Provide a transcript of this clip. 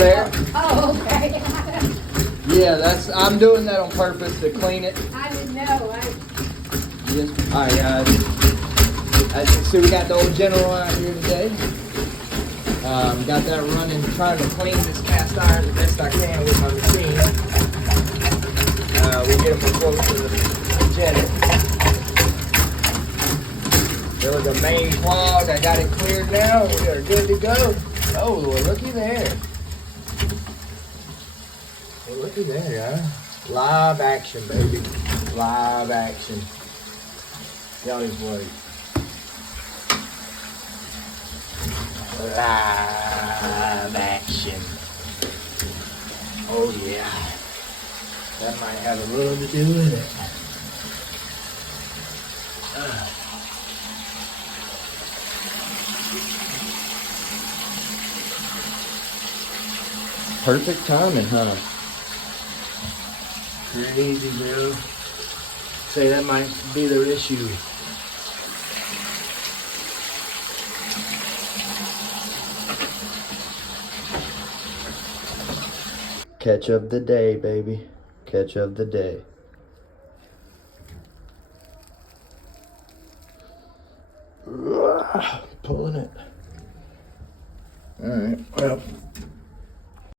there. Oh, okay. Yeah, I'm doing that on purpose to clean it. I didn't know. Yes. All right, guys. As you can see, we got the old General out here today. Got that running, trying to clean this cast iron the best I can with my machine. We'll get them close to the jetter. There was a main clog. I got it cleared now. We are good to go. Oh, well, looky there. Well, looky there, huh? Live action, baby. Live action. Y'all's wait. Live action. Oh yeah. That might have a little to do with it. Perfect timing, huh? Crazy, bro. Say that might be their issue. Catch of the day, baby. Catch of the day. Pulling it. All right, well,